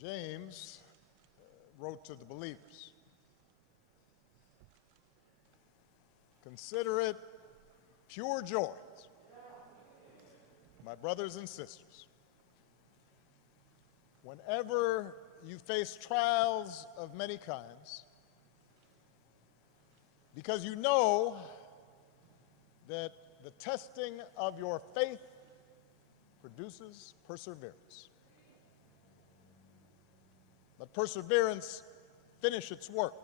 James wrote to the believers, "Consider it pure joy, my brothers and sisters, whenever you face trials of many kinds, because you know that the testing of your faith produces perseverance. Let perseverance finish its work,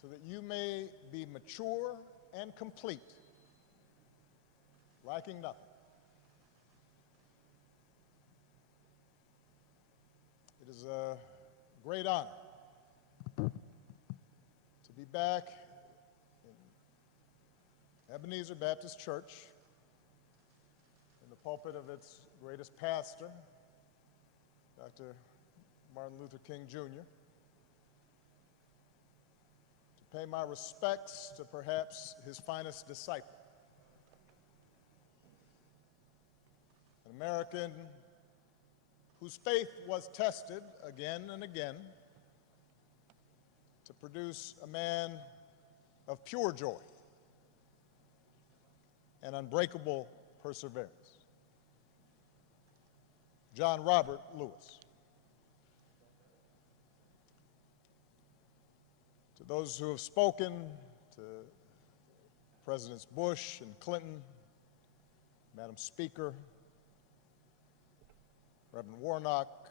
so that you may be mature and complete, lacking nothing." It is a great honor to be back in Ebenezer Baptist Church, in the pulpit of its greatest pastor, Dr. Martin Luther King Jr., to pay my respects to perhaps his finest disciple, an American whose faith was tested again and again to produce a man of pure joy and unbreakable perseverance, John Robert Lewis. To those who have spoken, to Presidents Bush and Clinton, Madam Speaker, Reverend Warnock,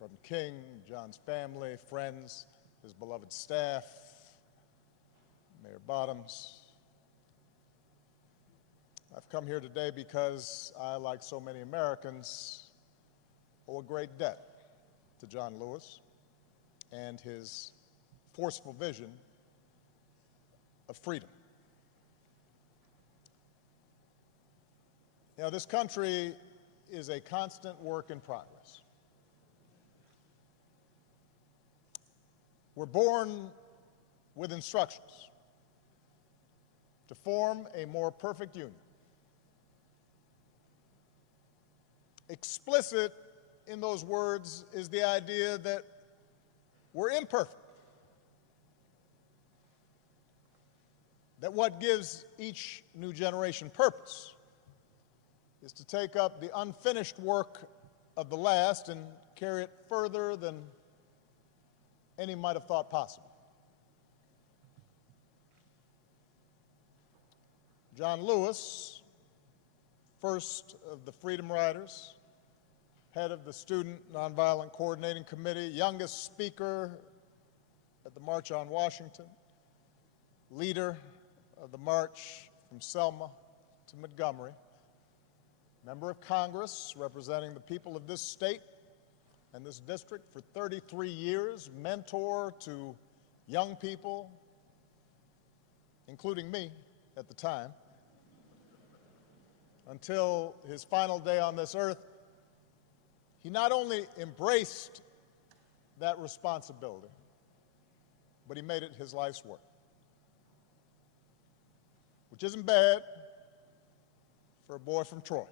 Reverend King, John's family, friends, his beloved staff, Mayor Bottoms, I've come here today because I, like so many Americans, owe a great debt to John Lewis and his forceful vision of freedom. You know, this country is a constant work in progress. We're born with instructions to form a more perfect union. Explicit in those words is the idea that we're imperfect, that what gives each new generation purpose is to take up the unfinished work of the last and carry it further than any might have thought possible. John Lewis, first of the Freedom Riders, head of the Student Nonviolent Coordinating Committee, youngest speaker at the March on Washington, leader of the march from Selma to Montgomery, member of Congress representing the people of this state and this district for 33 years, mentor to young people, including me at the time, until his final day on this earth. He not only embraced that responsibility, but he made it his life's work, which isn't bad for a boy from Troy.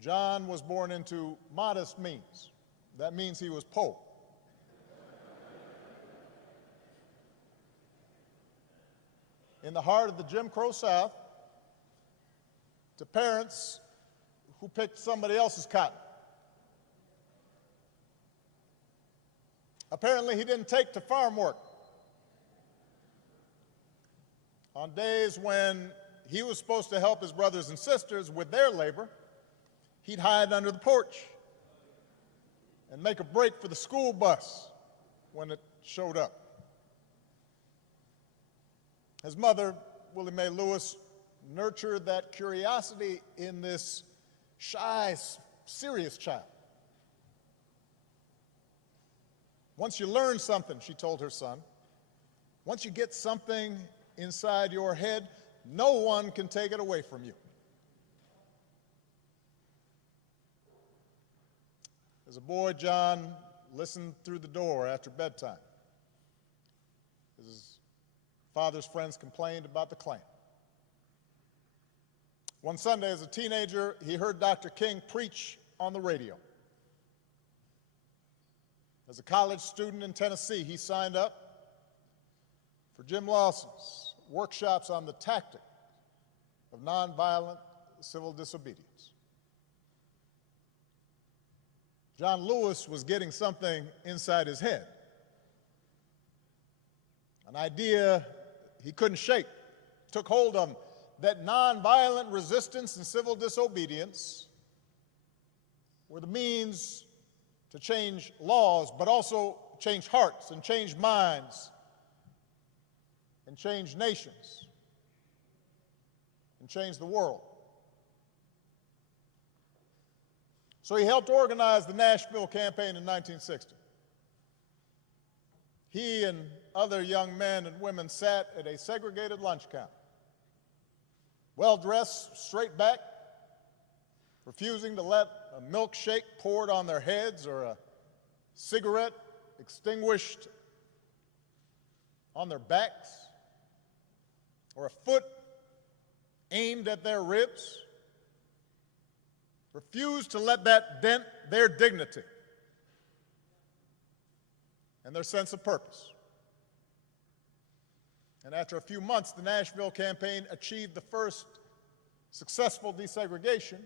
John was born into modest means. That means he was poor. In the heart of the Jim Crow South, to parents who picked somebody else's cotton. Apparently, he didn't take to farm work. On days when he was supposed to help his brothers and sisters with their labor, he'd hide under the porch and make a break for the school bus when it showed up. His mother, Willie Mae Lewis, nurtured that curiosity in this shy, serious child. Once you learn something, she told her son, once you get something inside your head, no one can take it away from you. As a boy, John listened through the door after bedtime. His father's friends complained about the Klan. One Sunday as a teenager, he heard Dr. King preach on the radio. As a college student in Tennessee, he signed up for Jim Lawson's workshops on the tactic of nonviolent civil disobedience. John Lewis was getting something inside his head, an idea he couldn't shake, took hold of him, that nonviolent resistance and civil disobedience were the means to change laws, but also change hearts and change minds and change nations and change the world. So he helped organize the Nashville campaign in 1960. He and other young men and women sat at a segregated lunch counter, well-dressed, straight back, refusing to let a milkshake poured on their heads or a cigarette extinguished on their backs or a foot aimed at their ribs. Refused to let that dent their dignity and their sense of purpose. And after a few months, the Nashville campaign achieved the first successful desegregation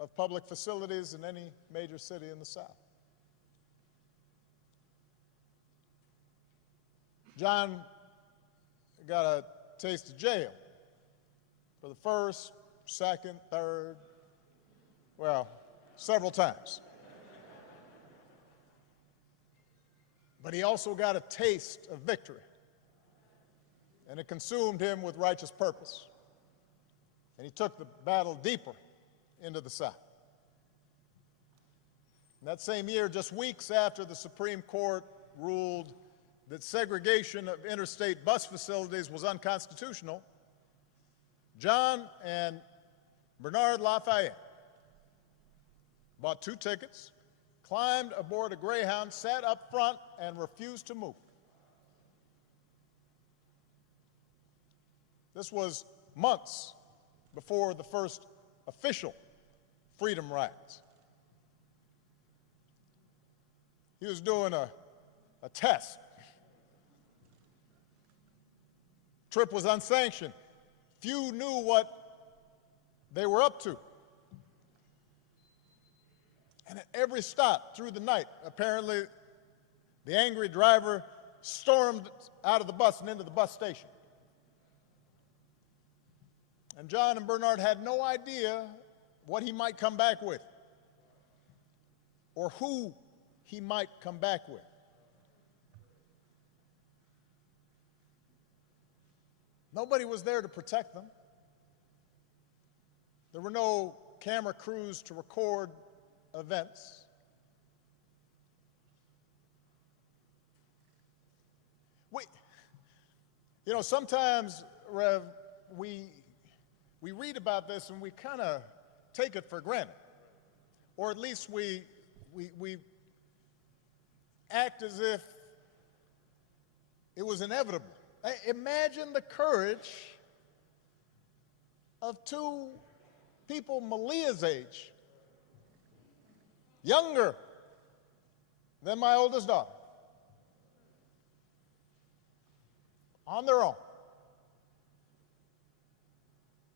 of public facilities in any major city in the South. John got a taste of jail for the first, second, third, well, several times. But he also got a taste of victory, and it consumed him with righteous purpose. And he took the battle deeper into the South. In that same year, just weeks after the Supreme Court ruled that segregation of interstate bus facilities was unconstitutional, John and Bernard Lafayette bought 2 tickets, climbed aboard a Greyhound, sat up front, and refused to move. This was months before the first official freedom rides. He was doing a test. Trip was unsanctioned. Few knew what they were up to. And at every stop through the night, apparently the angry driver stormed out of the bus and into the bus station. And John and Bernard had no idea what he might come back with or who he might come back with. Nobody was there to protect them. There were no camera crews to record events. Sometimes, Rev, we read about this and we kind of take it for granted, or at least we act as if it was inevitable. Imagine the courage of 2 people Malia's age, younger than my oldest daughter, on their own,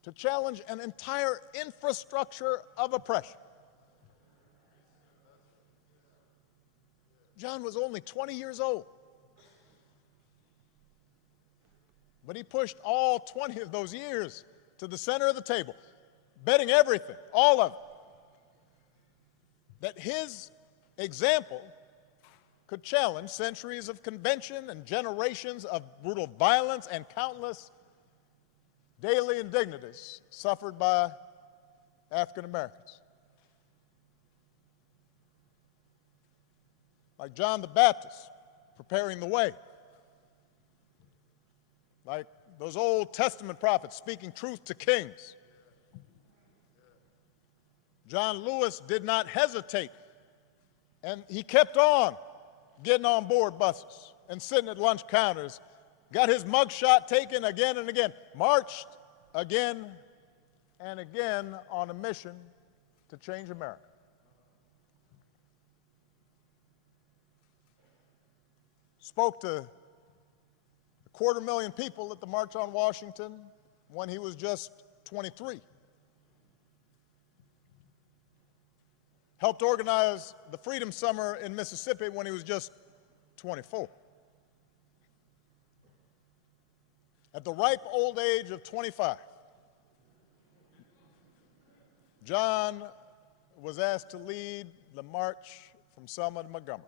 to challenge an entire infrastructure of oppression. John was only 20 years old, but he pushed all 20 of those years to the center of the table, betting everything, all of it, that his example could challenge centuries of convention and generations of brutal violence and countless daily indignities suffered by African Americans. Like John the Baptist preparing the way, like those Old Testament prophets speaking truth to kings. John Lewis did not hesitate, and he kept on getting on board buses and sitting at lunch counters, got his mugshot taken again and again, marched again and again on a mission to change America. Spoke to 250,000 people at the March on Washington when he was just 23. Helped organize the Freedom Summer in Mississippi when he was just 24. At the ripe old age of 25, John was asked to lead the march from Selma to Montgomery.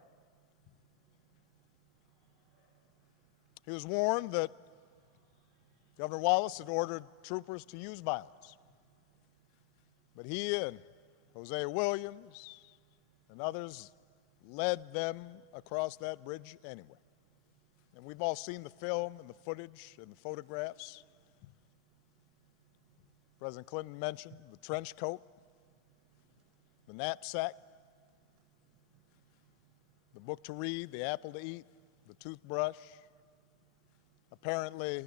He was warned that Governor Wallace had ordered troopers to use violence. But he and Hosea Williams and others led them across that bridge anyway. And we've all seen the film and the footage and the photographs. President Clinton mentioned the trench coat, the knapsack, the book to read, the apple to eat, the toothbrush. Apparently,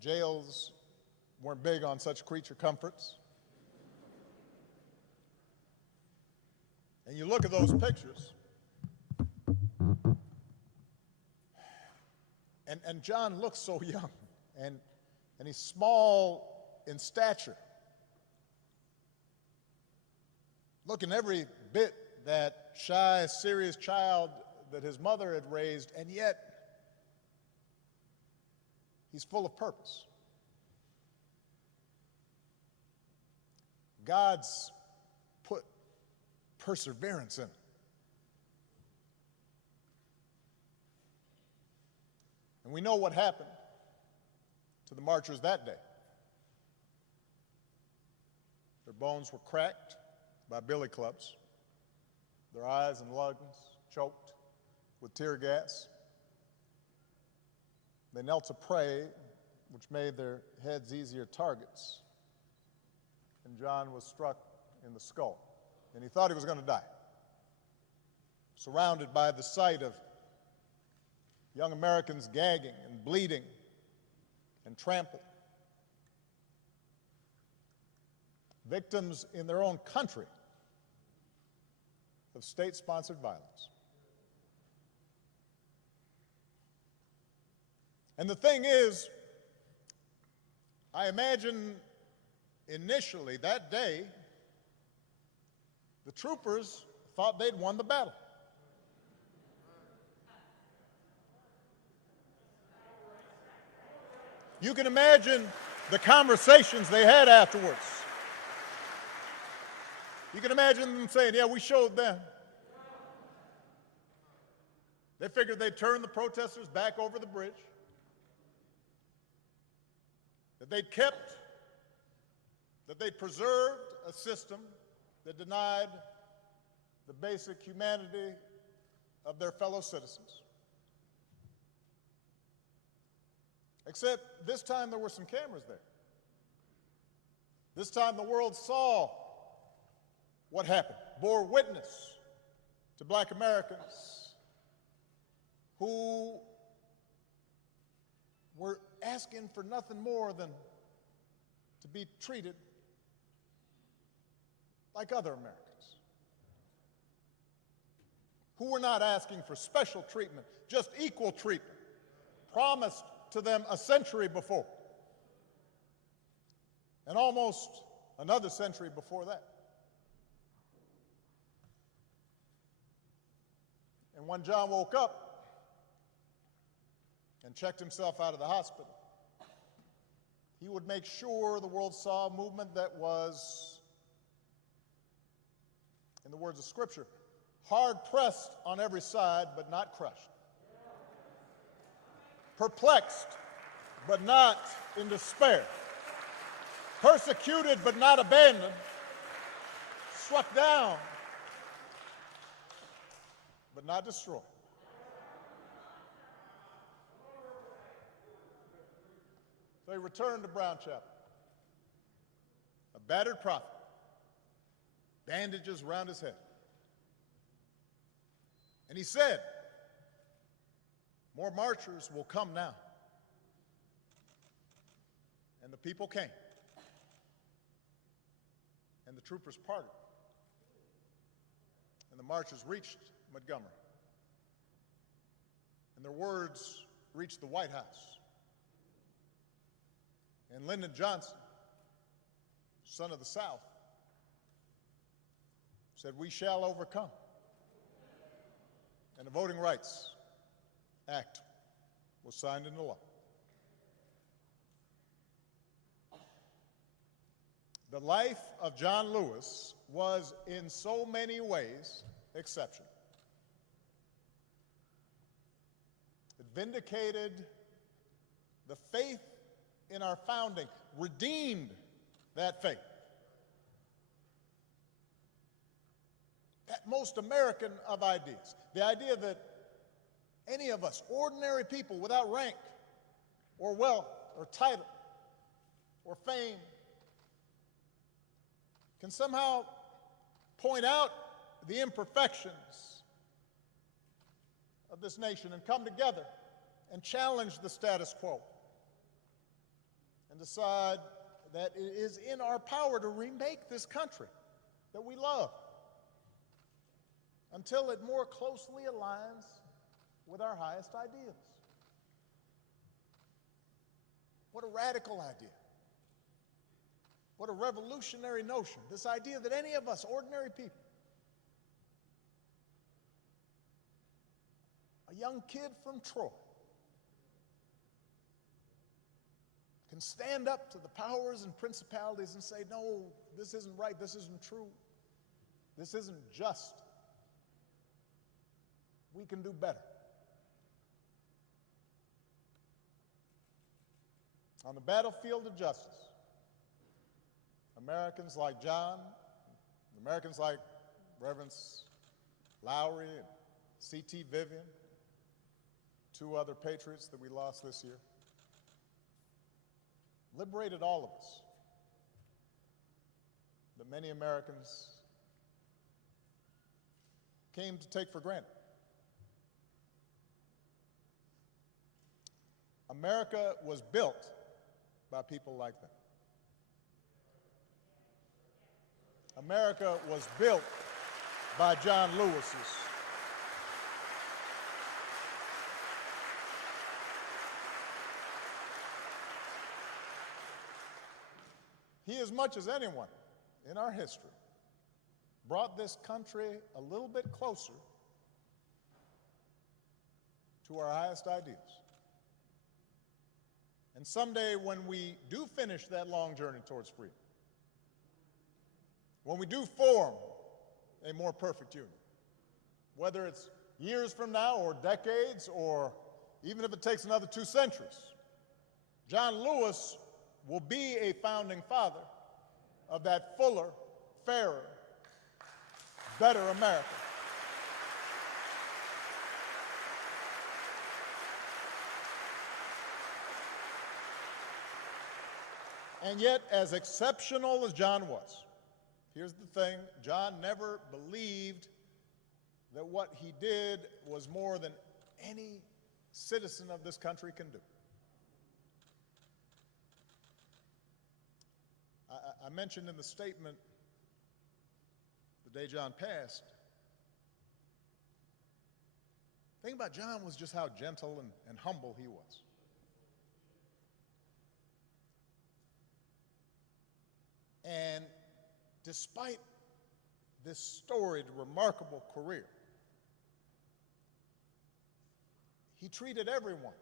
jails weren't big on such creature comforts. And you look at those pictures, and John looks so young, and he's small in stature, looking every bit that shy, serious child that his mother had raised, and yet he's full of purpose. God's put perseverance in it. And we know what happened to the marchers that day. Their bones were cracked by billy clubs, their eyes and lungs choked with tear gas. They knelt to pray, which made their heads easier targets. And John was struck in the skull, and he thought he was going to die. Surrounded by the sight of young Americans gagging and bleeding and trampled. Victims in their own country of state-sponsored violence. And the thing is, I imagine initially that day, the troopers thought they'd won the battle. You can imagine the conversations they had afterwards. You can imagine them saying, yeah, we showed them. They figured they'd turn the protesters back over the bridge, that they'd preserved a system that denied the basic humanity of their fellow citizens. Except this time there were some cameras there. This time the world saw what happened, bore witness to black Americans who were asking for nothing more than to be treated like other Americans, who were not asking for special treatment, just equal treatment, promised to them a century before, and almost another century before that. And when John woke up and checked himself out of the hospital, he would make sure the world saw a movement that was, in the words of Scripture, hard pressed on every side, but not crushed. Perplexed, but not in despair. Persecuted, but not abandoned. Struck down, but not destroyed. So he returned to Brown Chapel, a battered prophet, bandages around his head. And he said, more marchers will come now. And the people came. and the troopers parted, and the marchers reached Montgomery, and their words reached the White House. And Lyndon Johnson, son of the South, said, "We shall overcome." And the Voting Rights Act was signed into law. The life of John Lewis was in so many ways exceptional. It vindicated the faith in our founding, redeemed that faith. That most American of ideas, the idea that any of us, ordinary people without rank or wealth or title or fame, can somehow point out the imperfections of this nation and come together and challenge the status quo and decide that it is in our power to remake this country that we love until it more closely aligns with our highest ideals. What a radical idea. What a revolutionary notion, this idea that any of us, ordinary people, a young kid from Troy, can stand up to the powers and principalities and say, "No, this isn't right, this isn't true, this isn't just. We can do better." On the battlefield of justice, Americans like John, Americans like Reverends Lowry and C.T. Vivian, two other patriots that we lost this year, liberated all of us that many Americans came to take for granted. America was built by people like them. America was built by John Lewis's. He, as much as anyone in our history, brought this country a little bit closer to our highest ideals. And someday, when we do finish that long journey towards freedom, when we do form a more perfect union, whether it's years from now or decades or even if it takes another 2 centuries, John Lewis will be a founding father of that fuller, fairer, better America. And yet, as exceptional as John was, here's the thing: John never believed that what he did was more than any citizen of this country can do. I mentioned in the statement the day John passed, the thing about John was just how gentle and humble he was. And despite this storied, remarkable career, he treated everyone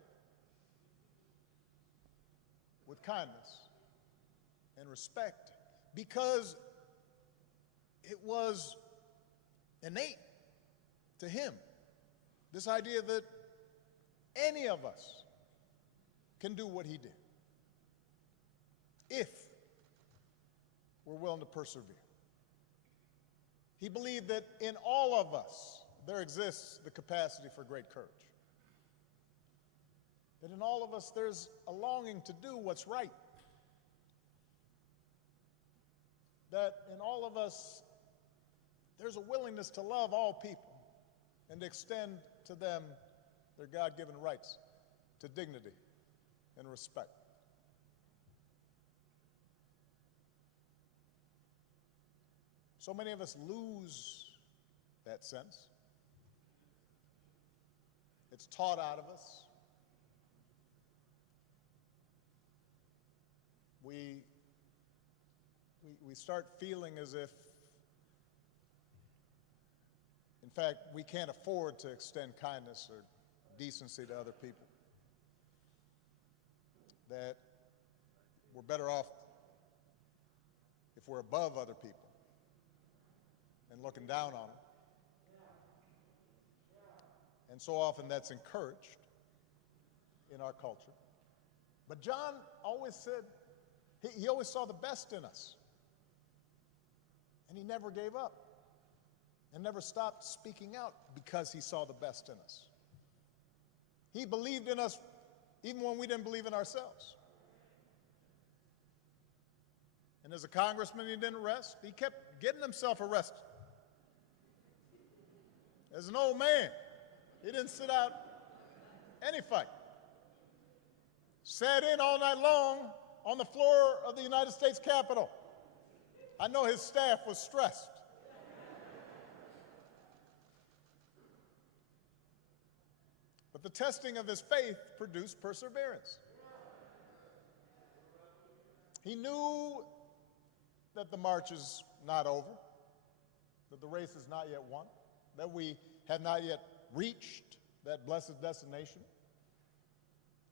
with kindness and respect because it was innate to him, this idea that any of us can do what he did if we're willing to persevere. He believed that in all of us there exists the capacity for great courage. That in all of us there's a longing to do what's right. That in all of us there's a willingness to love all people and to extend to them their God-given rights to dignity and respect. So many of us lose that sense. It's taught out of us. We start feeling as if, in fact, we can't afford to extend kindness or decency to other people. That we're better off if we're above other people and looking down on them. And so often that's encouraged in our culture. But John always said, he always saw the best in us. And he never gave up and never stopped speaking out because he saw the best in us. He believed in us even when we didn't believe in ourselves. And as a congressman he didn't rest. He kept getting himself arrested. As an old man, he didn't sit out any fight. Sat in all night long on the floor of the United States Capitol. I know his staff was stressed. But the testing of his faith produced perseverance. He knew that the march is not over, that the race is not yet won, that we have not yet reached that blessed destination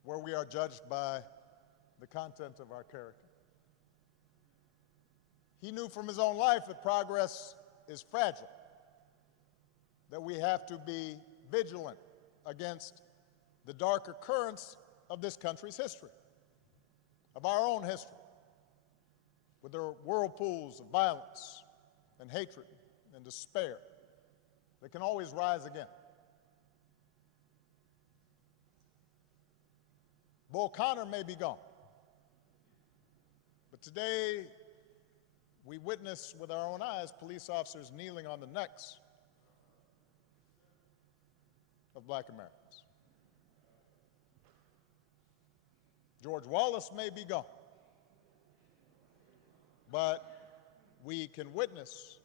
where we are judged by the content of our character. He knew from his own life that progress is fragile, that we have to be vigilant against the darker currents of this country's history, of our own history, with their whirlpools of violence and hatred and despair that can always rise again. Bull Connor may be gone, but today we witness with our own eyes police officers kneeling on the necks of black Americans. George Wallace may be gone, but we can witness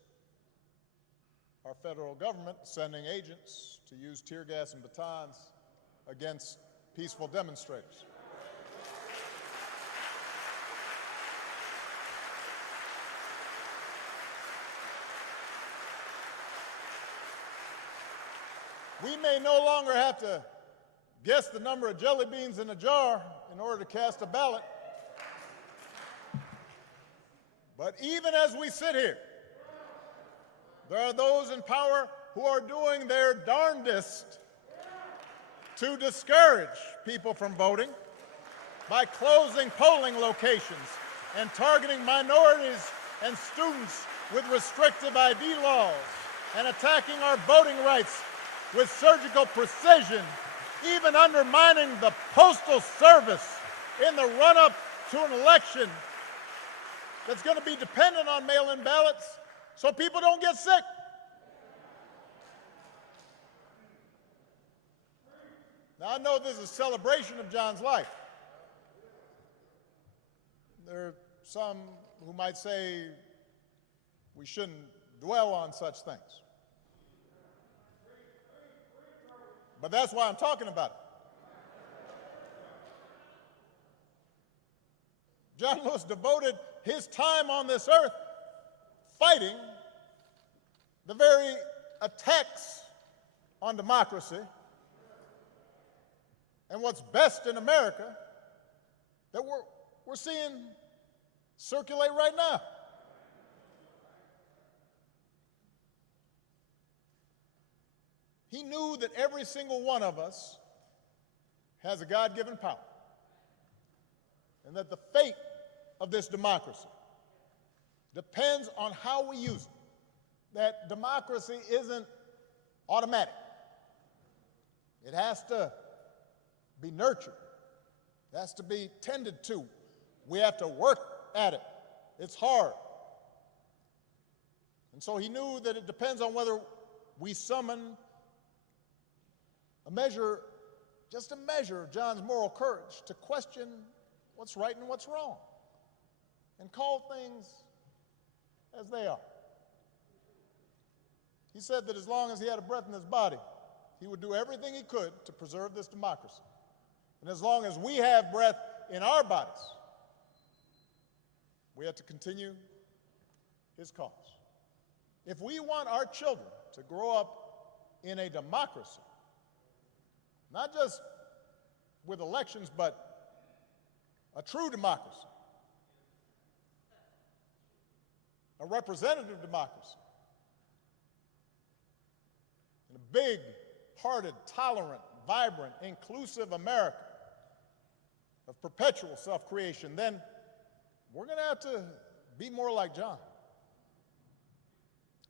our federal government sending agents to use tear gas and batons against peaceful demonstrators. We may no longer have to guess the number of jelly beans in a jar in order to cast a ballot. But even as we sit here, there are those in power who are doing their darndest to discourage people from voting by closing polling locations and targeting minorities and students with restrictive ID laws and attacking our voting rights with surgical precision, even undermining the Postal Service in the run-up to an election that's going to be dependent on mail-in ballots so people don't get sick. Now, I know this is a celebration of John's life. There are some who might say we shouldn't dwell on such things. But that's why I'm talking about it. John Lewis devoted his time on this earth fighting the very attacks on democracy and what's best in America that we're seeing circulate right now. He knew that every single one of us has a God-given power, and that the fate of this democracy depends on how we use it. That democracy isn't automatic. It has to be nurtured. It has to be tended to. We have to work at it. It's hard. And so he knew that it depends on whether we summon just a measure of John's moral courage to question what's right and what's wrong and call things as they are. He said that as long as he had a breath in his body, he would do everything he could to preserve this democracy. And as long as we have breath in our bodies, we have to continue his cause. If we want our children to grow up in a democracy, not just with elections, but a true democracy, a representative democracy, and a big-hearted, tolerant, vibrant, inclusive America of perpetual self-creation, then we're going to have to be more like John.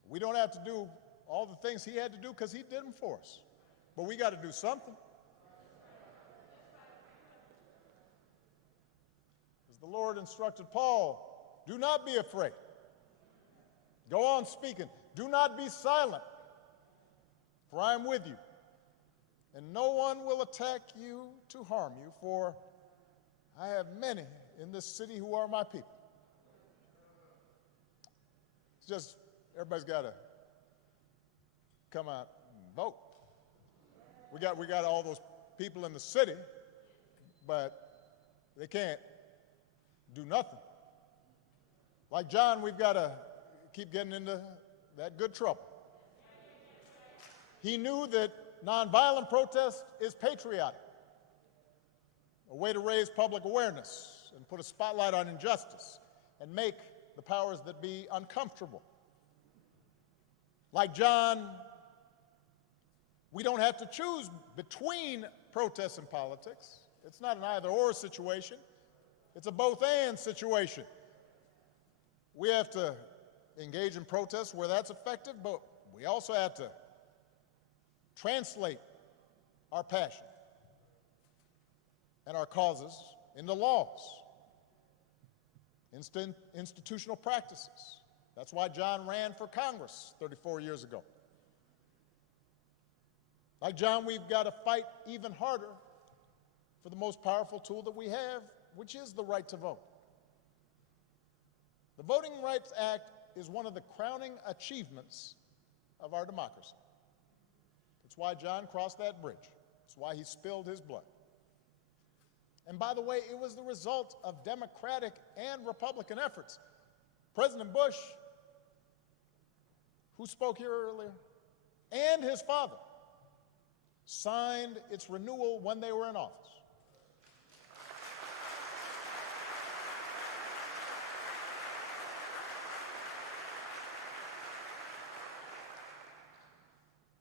We don't have to do all the things he had to do because he did them for us, but we got to do something. As the Lord instructed Paul, do not be afraid. Go on speaking. Do not be silent, for I am with you, and no one will attack you to harm you, for I have many in this city who are my people. It's just, everybody's got to come out and vote. We got all those people in the city, but they can't do nothing. Like John, we've got to keep getting into that good trouble. He knew that nonviolent protest is patriotic, a way to raise public awareness and put a spotlight on injustice and make the powers that be uncomfortable. Like John, we don't have to choose between protests and politics. It's not an either-or situation. It's a both-and situation. We have to engage in protests where that's effective, but we also have to translate our passion and our causes into laws, institutional practices. That's why John ran for Congress 34 years ago. Like John, we've got to fight even harder for the most powerful tool that we have, which is the right to vote. The Voting Rights Act is one of the crowning achievements of our democracy. It's why John crossed that bridge. It's why he spilled his blood. And by the way, it was the result of Democratic and Republican efforts. President Bush, who spoke here earlier, and his father signed its renewal when they were in office.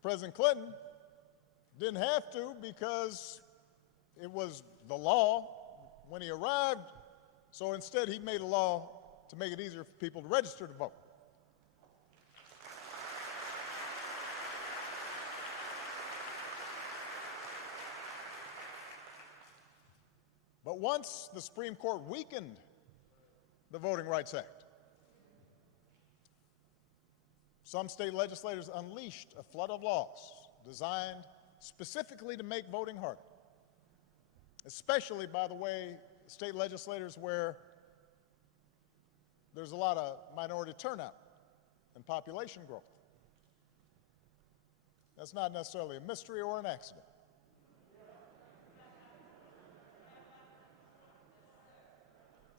President Clinton didn't have to because it was the law when he arrived, so instead he made a law to make it easier for people to register to vote. But once the Supreme Court weakened the Voting Rights Act, some state legislators unleashed a flood of laws designed specifically to make voting harder, especially, by the way, state legislators where there's a lot of minority turnout and population growth. That's not necessarily a mystery or an accident.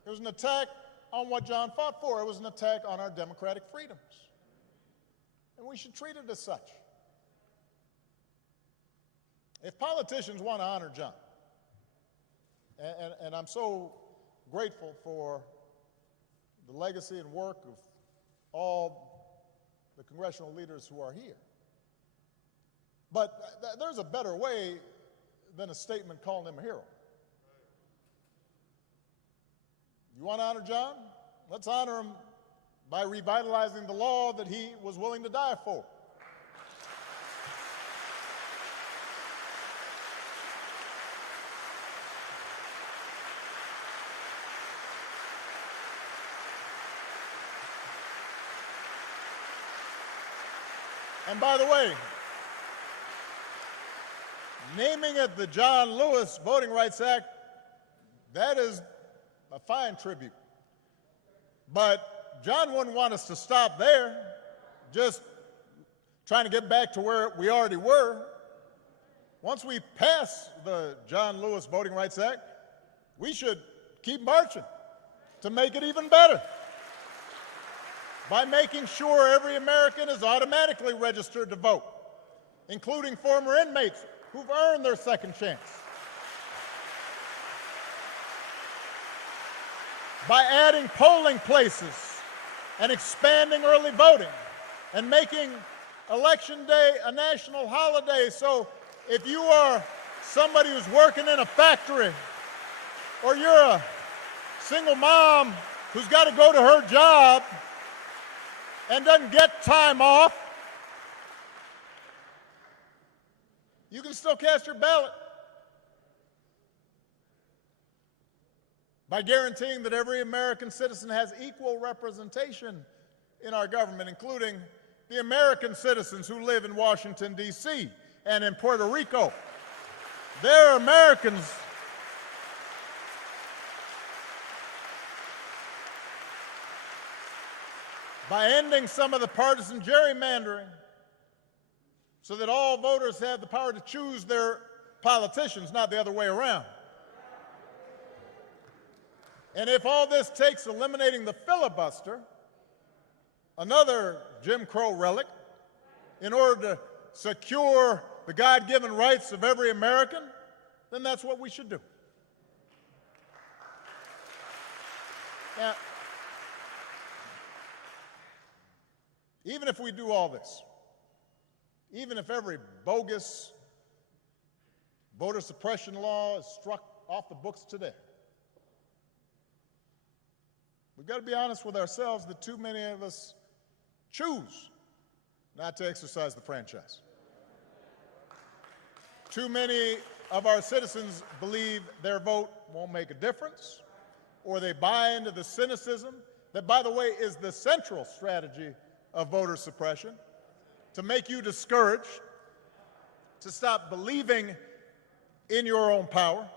It was an attack on what John fought for. It was an attack on our democratic freedoms. And we should treat it as such. If politicians want to honor John, and I'm so grateful for the legacy and work of all the congressional leaders who are here, but there's a better way than a statement calling him a hero. You want to honor John? Let's honor him by revitalizing the law that he was willing to die for. And by the way, naming it the John Lewis Voting Rights Act, that is a fine tribute. But John wouldn't want us to stop there, just trying to get back to where we already were. Once we pass the John Lewis Voting Rights Act, we should keep marching to make it even better by making sure every American is automatically registered to vote, including former inmates who've earned their second chance. By adding polling places and expanding early voting and making Election Day a national holiday. So if you are somebody who's working in a factory, or you're a single mom who's got to go to her job and doesn't get time off, you can still cast your ballot by guaranteeing that every American citizen has equal representation in our government, including the American citizens who live in Washington, D.C. and in Puerto Rico. They're Americans. By ending some of the partisan gerrymandering so that all voters have the power to choose their politicians, not the other way around. And if all this takes eliminating the filibuster, another Jim Crow relic, in order to secure the God-given rights of every American, then that's what we should do. Now, even if we do all this, even if every bogus voter suppression law is struck off the books today, we've got to be honest with ourselves that too many of us choose not to exercise the franchise. Too many of our citizens believe their vote won't make a difference, or they buy into the cynicism that, by the way, is the central strategy of voter suppression, to make you discouraged, to stop believing in your own power.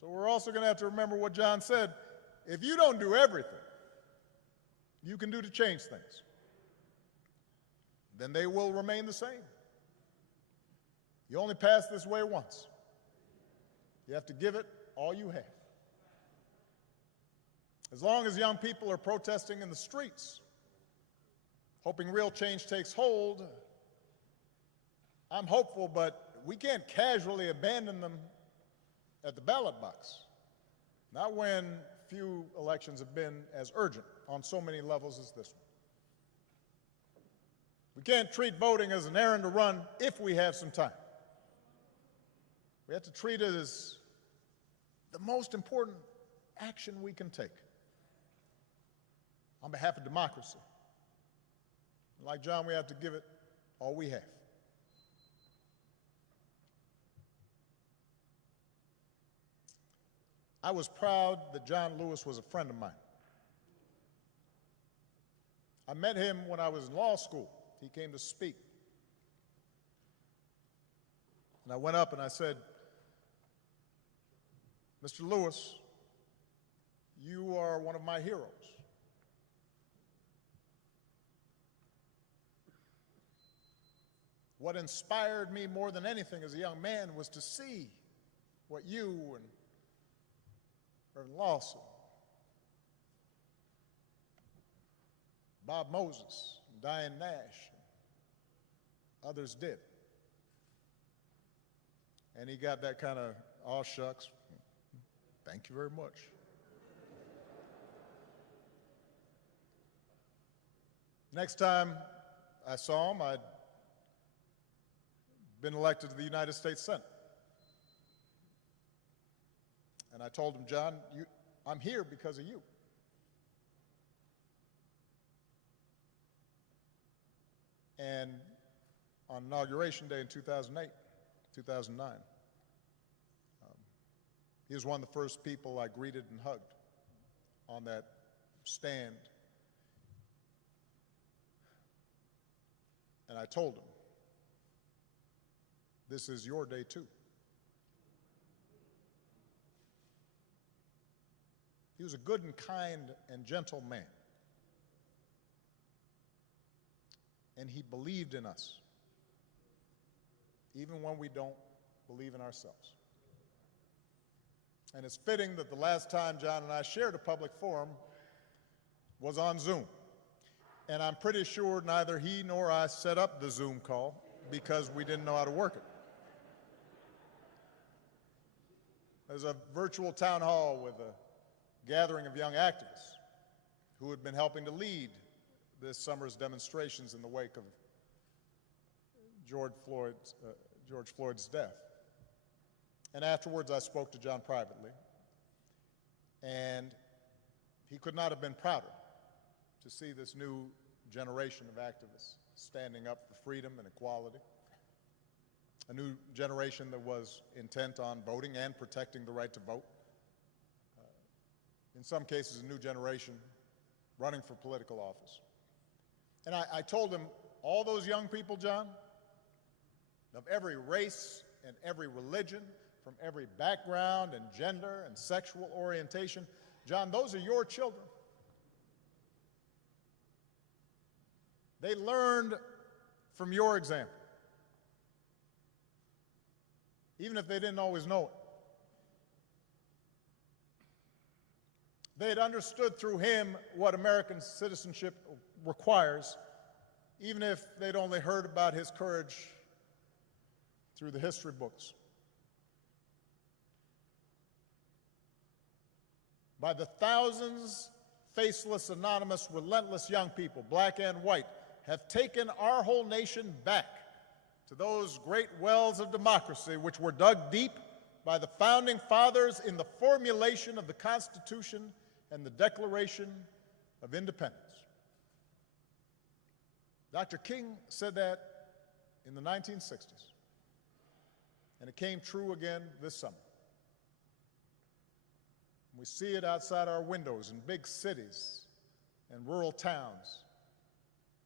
So we're also going to have to remember what John said. If you don't do everything you can do to change things, then they will remain the same. You only pass this way once. You have to give it all you have. As long as young people are protesting in the streets, hoping real change takes hold, I'm hopeful, but we can't casually abandon them at the ballot box. Not when few elections have been as urgent on so many levels as this one. We can't treat voting as an errand to run if we have some time. We have to treat it as the most important action we can take on behalf of democracy. Like John, we have to give it all we have. I was proud that John Lewis was a friend of mine. I met him when I was in law school. He came to speak. And I went up and I said, Mr. Lewis, you are one of my heroes. What inspired me more than anything as a young man was to see what you and Reverend Lawson, Bob Moses, Diane Nash, and others did. And he got that kind of, aw shucks, thank you very much. Next time I saw him, I'd been elected to the United States Senate. And I told him, John, I'm here because of you. And on Inauguration Day in 2009, he was one of the first people I greeted and hugged on that stand. And I told him, this is your day too. He was a good and kind and gentle man. and he believed in us, even when we don't believe in ourselves. And it's fitting that the last time John and I shared a public forum was on Zoom. And I'm pretty sure neither he nor I set up the Zoom call because we didn't know how to work it. There's a virtual town hall with a gathering of young activists who had been helping to lead this summer's demonstrations in the wake of George Floyd's death. And afterwards, I spoke to John privately, and he could not have been prouder to see this new generation of activists standing up for freedom and equality, a new generation that was intent on voting and protecting the right to vote. In some cases, a new generation running for political office. And I told him, all those young people, John, of every race and every religion, from every background and gender and sexual orientation, John, those are your children. They learned from your example, even if they didn't always know it. They had understood through him what American citizenship requires, even if they'd only heard about his courage through the history books. By the thousands, faceless, anonymous, relentless young people, black and white, have taken our whole nation back to those great wells of democracy which were dug deep by the founding fathers in the formulation of the Constitution and the Declaration of Independence. Dr. King said that in the 1960s, and it came true again this summer. We see it outside our windows in big cities and rural towns,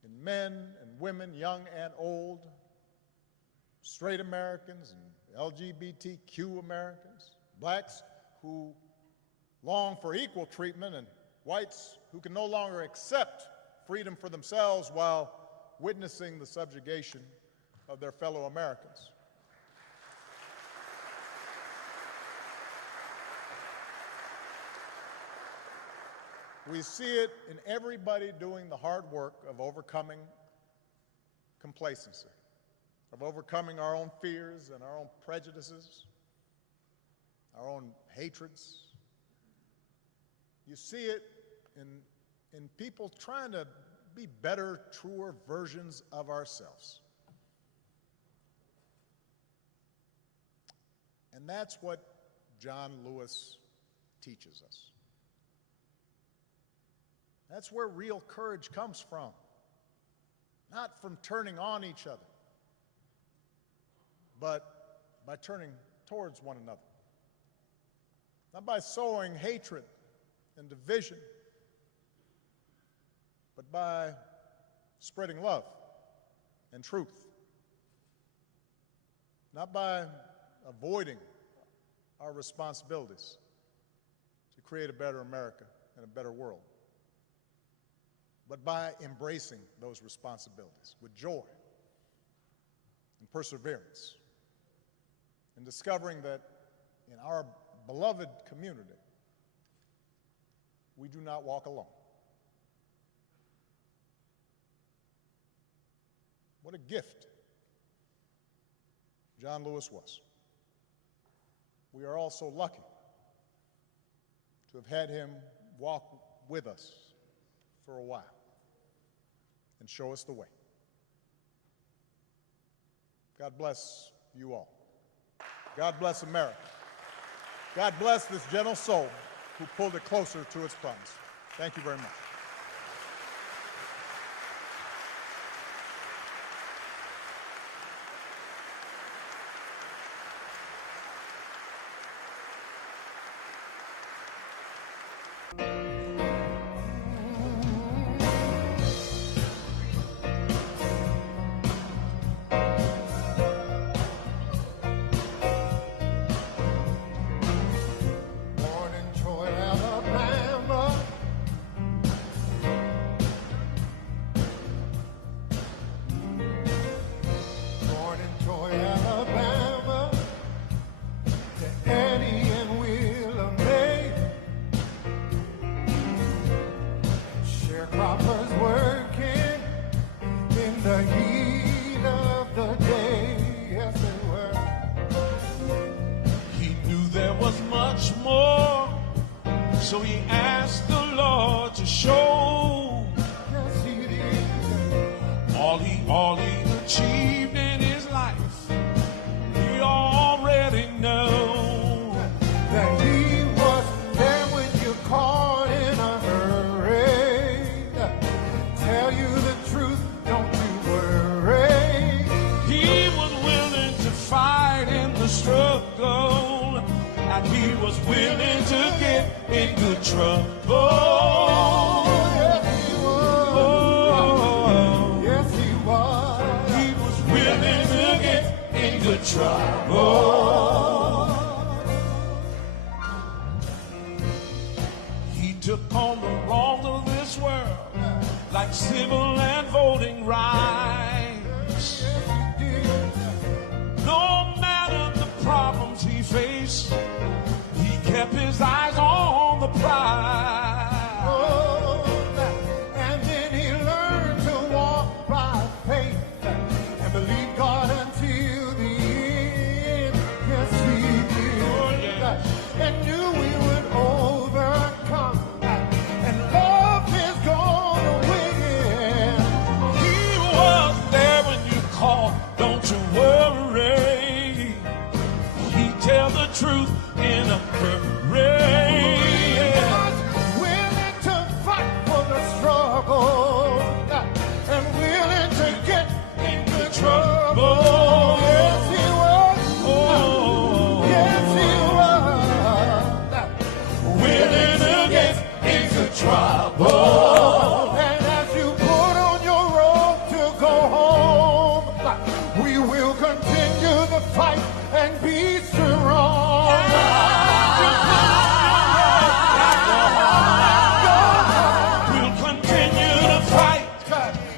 in men and women, young and old, straight Americans and LGBTQ Americans, blacks who long for equal treatment, and whites who can no longer accept freedom for themselves while witnessing the subjugation of their fellow Americans. We see it in everybody doing the hard work of overcoming complacency, of overcoming our own fears and our own prejudices, our own hatreds. You see it in people trying to be better, truer versions of ourselves. And that's what John Lewis teaches us. That's where real courage comes from, not from turning on each other, but by turning towards one another. Not by sowing hatred and division, but by spreading love and truth. Not by avoiding our responsibilities to create a better America and a better world, but by embracing those responsibilities with joy and perseverance, and discovering that in our beloved community, we do not walk alone. What a gift John Lewis was. We are all so lucky to have had him walk with us for a while and show us the way. God bless you all. God bless America. God bless this gentle soul who pulled it closer to its promise. Thank you very much. Prophets working in the heat of the day. Yes, they were. He knew there was much more, so he asked the Lord to show. Yes, he did. All he achieved in his life, we already know. That he was there when you called in a hurry. Tell you the truth, don't you worry. He was willing to fight in the struggle, and he was willing to get in good trouble. Yes, he was. Yes, he was. He was willing to get in good trouble. He took on the wrongs of this world, like civil and voting rights. No matter the problems he faced, he kept his eyes on the prize. And then he learned to walk by faith and believe God until the end. Yes, he did. Oh, yeah. And knew we would overcome. And love is gonna win. He was there when you called, don't you worry. He tell the truth in a hurry. He was willing to fight for the struggle and willing to get into trouble. Yes, he was. Oh, Yes, he was. willing to get into trouble. And as you put on your robe to go home, we will continue the fight and be strong. We'll continue to fight.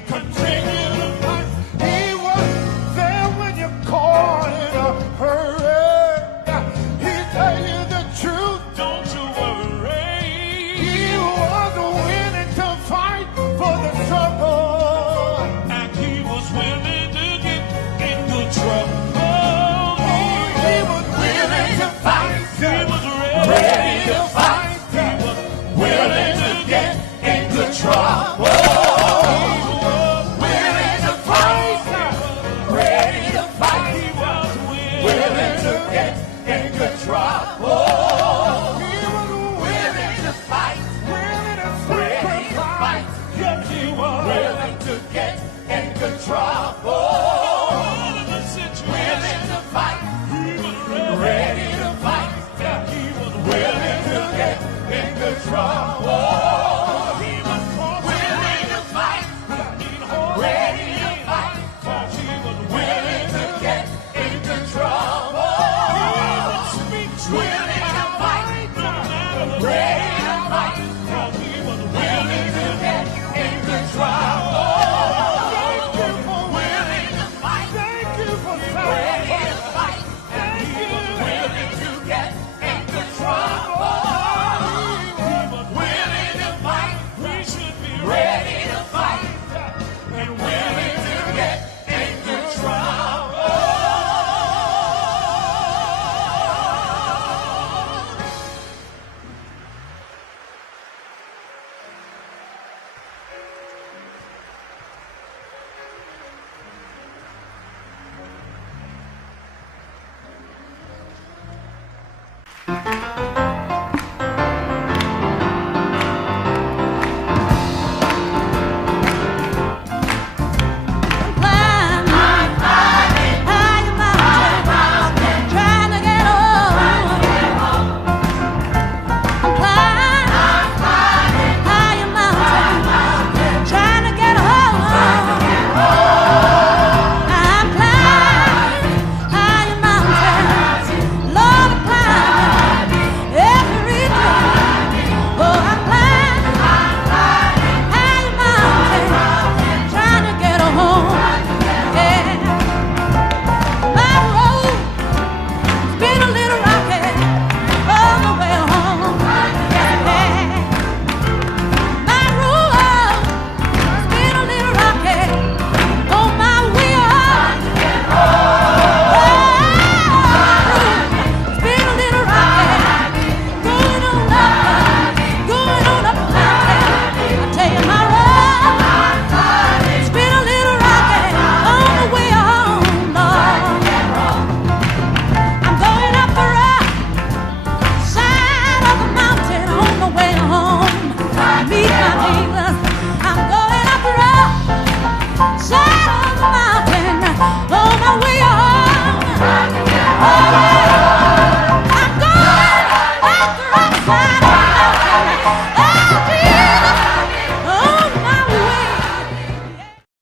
Continue to fight. He was there when you called in a hurry. He tell you the truth. Don't you worry. He was willing to fight for the struggle. And he was willing to get in good trouble. He was willing to fight. He was ready to fight. He was willing to get in good trouble.